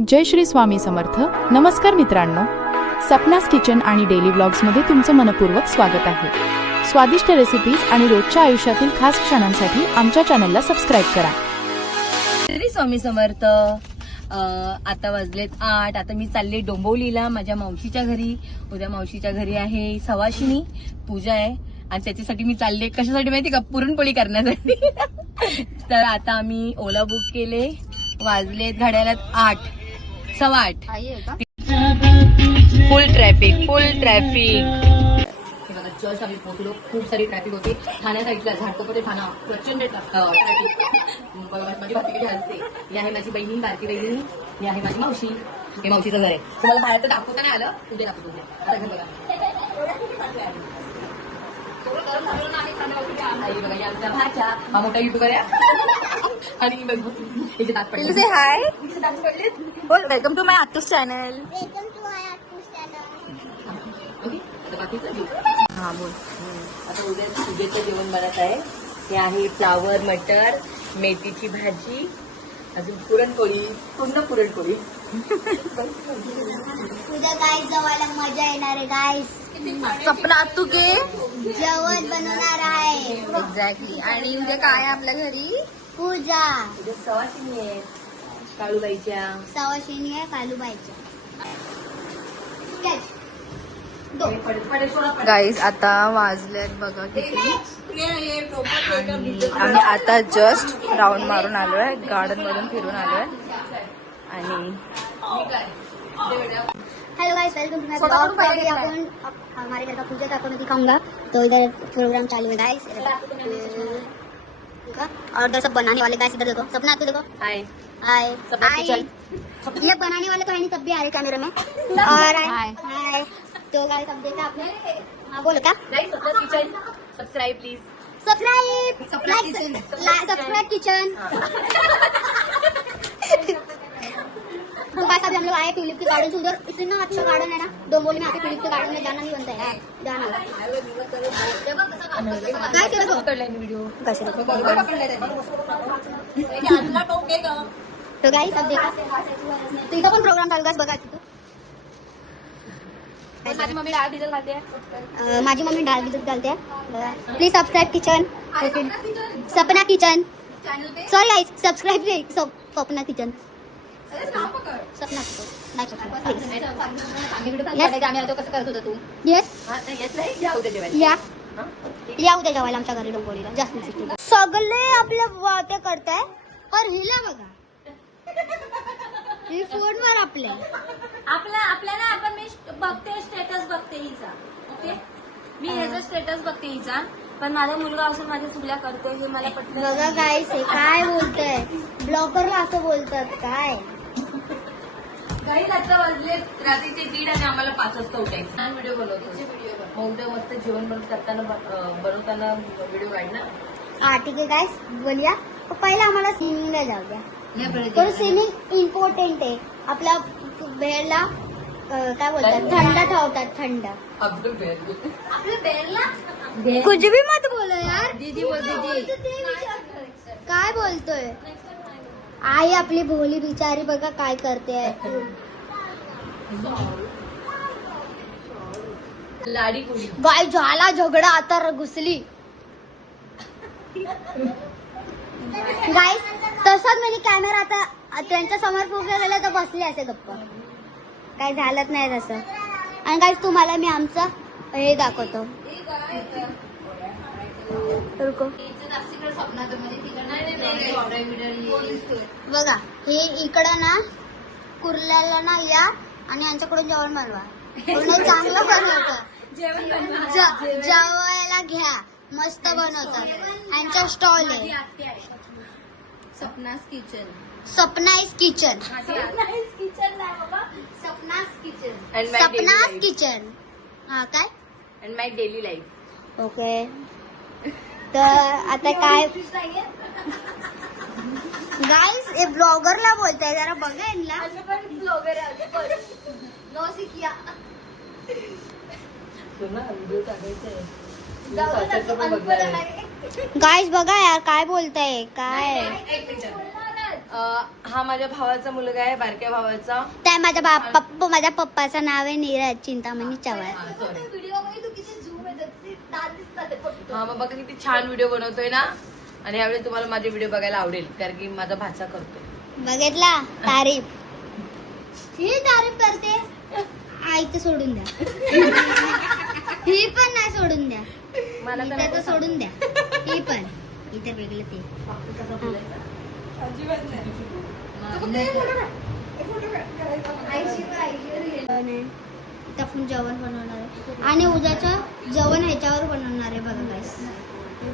जय श्री स्वामी समर्थ. नमस्कार मित्रांनो, सपनास किचन आणि डेली व्लॉग्समध्ये तुमचं मनपूर्वक स्वागत आहे. स्वादिष्ट रेसिपीज आणि रोजच्या आयुष्यातील खास क्षणांसाठी आमच्या चॅनलला सबस्क्राईब करा. श्री स्वामी समर्थ. आता वाजलेत 8. आता मी चालले डोंबिवलीला माझ्या मावशीच्या घरी. उद्या मावशीच्या घरी आहे सवाशिनी पूजा आहे आणि त्याच्यासाठी मी चालले. कशासाठी माहिती का? पुरणपोळी करण्यासाठी. तर आता आम्ही ओला बुक केले. वाजलेत घड्याळात 8, 8:15. फुल ट्रॅफिक. जस्ट आम्ही पोहोचलो. खूप सारी ट्रॅफिक होती. ठाण्या साईडला झाडकोपरे ठाणा प्रचंड ट्रॅफिक. माझी भाची किती हसते. ही आहे माझी बहिणी, बारकी बहिणी. ही आहे माझी मावशी. हे मावशीचं घर आहे. तुम्हाला बाहेर तर दाखवता नाही आलं. तुझे दाखवतो आता घर बघा. बघा ही आमच्या भाच्या. हा मोठा युट्यूबर आहे. आणि इथे दात पडले. हाय, बोल. वेलकम टू माय आत्तूस चॅनल. हा बोल. आता उद्या पूजेचं जेवण बनत आहे. ते आहे फ्लावर मटर, मेथीची भाजी, अजून पुरणपोळी. पूर्ण पुरणपोळी. उद्या गाईस जवायला मजा येणार आहे. गाईस सपना तू के जेवण बनवणार आहे. एक्झॅक्टली. आणि उद्या काय आहे आपल्या घरी? पूजा. उद्या सवाशिनी आहे काळूबाईच्या. सवाशिनी आहे कालूबाईच्या. गाईज आता वाजल्यात बघा किती. आम्ही आता जस्ट राऊंड मारून आलोय, गार्डन मधून फिरून आलोय. आणि hello guys, welcome to my blog. अपन हमारे घर का पूजा का अपन दिखाऊंगा. तो इधर प्रोग्राम चालू है गाइस. और इधर सब बनाने वाले गाइस. इधर देखो सपना, तू देखो. हाय. हाय सपना हाय. किचन. ये बनाने वाले तो है नहीं, तब भी आ रहे कैमरे में. और हाय हाय. तो गाइस अब देखा आपने. हाँ बोलो क्या? Sapna kitchen. Subscribe please. Subscribe. Subscribe kitchen. तो गाइस अभी हम लोग आए ट्यूलिप के गार्डन से. उधर इतना अच्छा गार्डन है ना. डोंबिवली में आके ट्यूलिप के गार्डन में जाना नहीं बनता है. जाना गाइस ये देखो. व्हिडिओ कैसे देखो. तो गाइस अब देखा तो इथं पण प्रोग्राम चालू. गाइस बघा तिथं. माझी मम्मी डाळ भिजत घालते. माझी मम्मी डाळ भिजत घालते. Please subscribe kitchen. Sapna kitchen. Sorry guys, subscribe नाही, सपना किचन. सपना आम्ही आता कसं करत होता तू? येस या या उद्या जेवायला आमच्या घरी डोंबिवलीला. जास्त सगळे आपलं वाटे करताय, पण हिला बघा ही फोनवर आपल्याला आपण मी बघते, स्टेटस बघते हिचा. ओके, मी ह्याचा स्टेटस बघते हिचा. पण माझा मुलगा असून माझ्या चुगल्या करतोय हे मला पटलं. बघा गाईस हे काय बोलतंय. ब्लॉगरला असं बोलतात काय? काही आता वाजले रात्रीचे 1:30 आणि आम्हाला 5 वाजता उठायचं. छान व्हिडिओ बनवतो. उद्या मस्त जेवण बनवताना व्हिडिओ काढणार. हा ठीक आहे गाईस, बोलूया. पहिला आम्हाला स्विमिंगला जाऊ द्या. तर स्विमिंग इम्पॉर्टंट आहे. आपल्या बेरला काय बोलतात, थंड ठेवतात. थंड. अब्दुल कुछ भी मत बोलो यार. दीदी बोल दीदी. काय बोलतोय? आई आपली भोली बिचारी बघा काय करते. लाडी कुडी. गाय झाला झगडा, आता घुसली. गाईस तसंच म्हणजे कॅमेरा आता त्यांच्या समोर फुगला गेला तर बसले असे गप्पा. काय झालंच नाही तसं. आणि गाईस तुम्हाला मी आमचं हे दाखवतो. बघा हे इकडं ना कुर्ल्याला ना या आणि यांच्याकडून जेवण बनवा. चांगलं बनवतं. जेवायला घ्या, मस्त बनवतात. यांचा स्टॉल आहे सपनास किचन. सपनास किचन. सपनास किचन. हा काय? And my daily life. Okay. तर आता काय गाईस हे ब्लॉगरला बोलताय, जरा बघा यांना. गाईस बघा यार काय बोलताय काय. हा माझ्या भावाचा मुलगा आहे, बारक्या भावाचा. त्या माझ्या पप्पाचं नाव आहे नीरज चिंतामणी चव्हाण. हा मग बघा किती छान व्हिडिओ बनवतोय ना. आणि यावेळी तुम्हाला माझे व्हिडिओ बघायला आवडेल कारण की माझा भाचा करतोय. बघितला तारीफ, ही तारीफ करते. आईचं सोडून द्या, ही पण नाही सोडून द्या, मला तर त्याचं सोडून द्या, ही पण इथे वेगळं ते. इथं आपण जेवण बनवणार आहे आणि उद्याचं जेवण ह्याच्यावर बनवणार आहे बघा गाईस. हे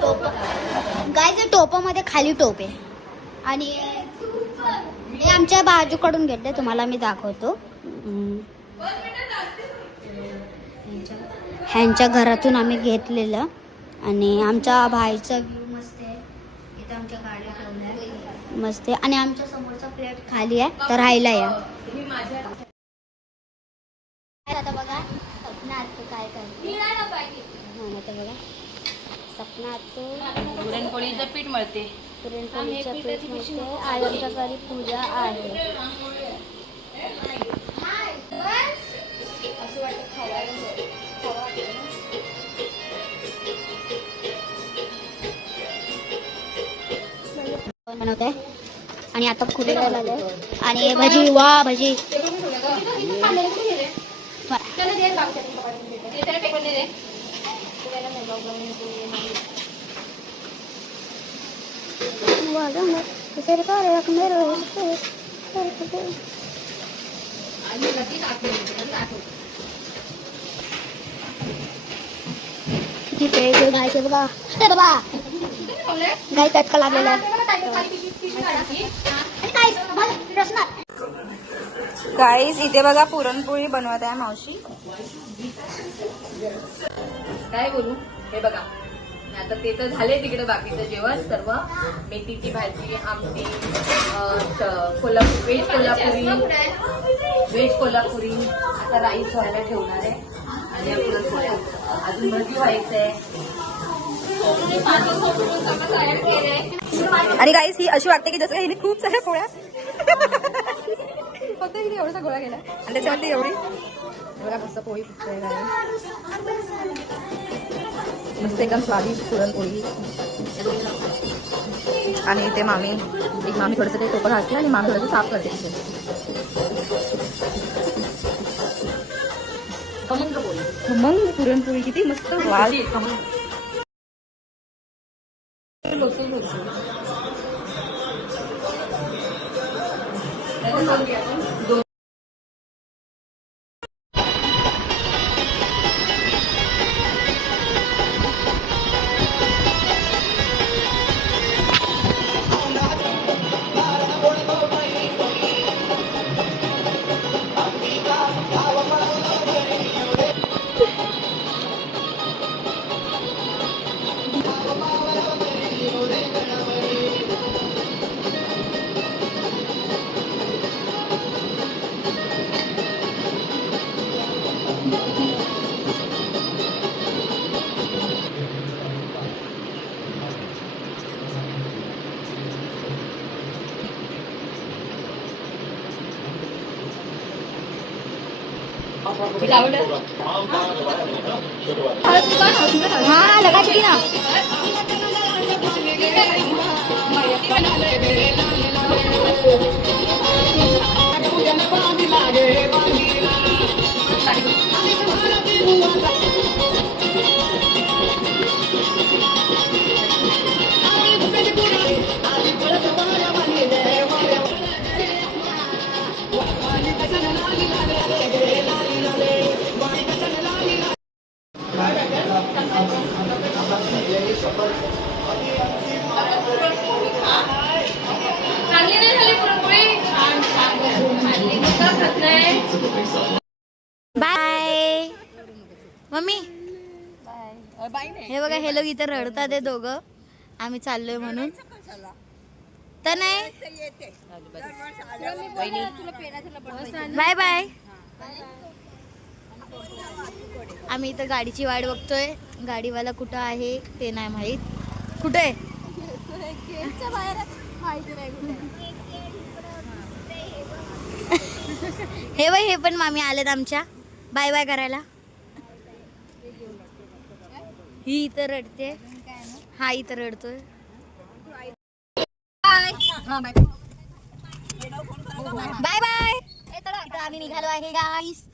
टोप गाईस, टोपामध्ये खाली टोप आहे आणि हे आमच्या बाजूकडून घेतले, तुम्हाला मी दाखवतो. ह्यांच्या घरातून आम्ही घेतलेलं आणि आमच्या भाईचा व्ह्यू मस्त आहे. इथं आमच्या गाड्या ठेवल्या मस्त आहे आणि आमच्या समोरचा फ्लॅट खाली आहे, तर राहायला या. आता बघा सपना आत्तू काय करते. आता बघा सपना आत्तू पुरणपोळीचं पीठ मळते. पुरणपोळीचं पीठ मळते. आज आमच्या घरी पूजा आहे. बनवते आणि आता खुलेला झालंय आणि भजी, वा भजी. किती पेज गायचे बघा, हे बघा गाय तटका लागलेला आहे. गाईज इथे बघा पुरणपोळी बनवत आहे मावशी. काय बोलू, हे बघा आता ते तर झाले तिकडे बाकीचं जेवण सर्व. मेथीची भाजी, आमटी, व्हेज कोल्हापुरी. आता राईस व्हायला ठेवणार आहे आणि अजून भजी व्हायचंय. आणि गाईज ही अशी वाटते की जसं हिने खूप साऱ्या पोळ्या फक्त हिने एवढासा गोळा केला आणि त्याच्यावरती एवढी बघा मस्त पोळी मस्त एकदम स्वादिष्ट पुरणपोळी. आणि ते मामी थोडंसं ते टोपं घालते आणि मामी थोडंसं साफ करते. खमंग पुरणपोळी किती मस्त वास. हाँ लगा चुकी ना. Bye mummy. हे बघा हे लोक इथे रडतात आहे दोघं, आम्ही चाललोय म्हणून. तर नाही बाय बाय. आम्ही इथं गाडीची वाट बघतोय. गाडीवाला कुठं आहे ते नाही माहित. कुठे आहे? हे बाई हे पण मामी आलेत आमच्या बाय बाय करायला. ही इथं रडते. हा इथं रडतोय. Bye bye. इथं आम्ही निघालो आहे गाईस.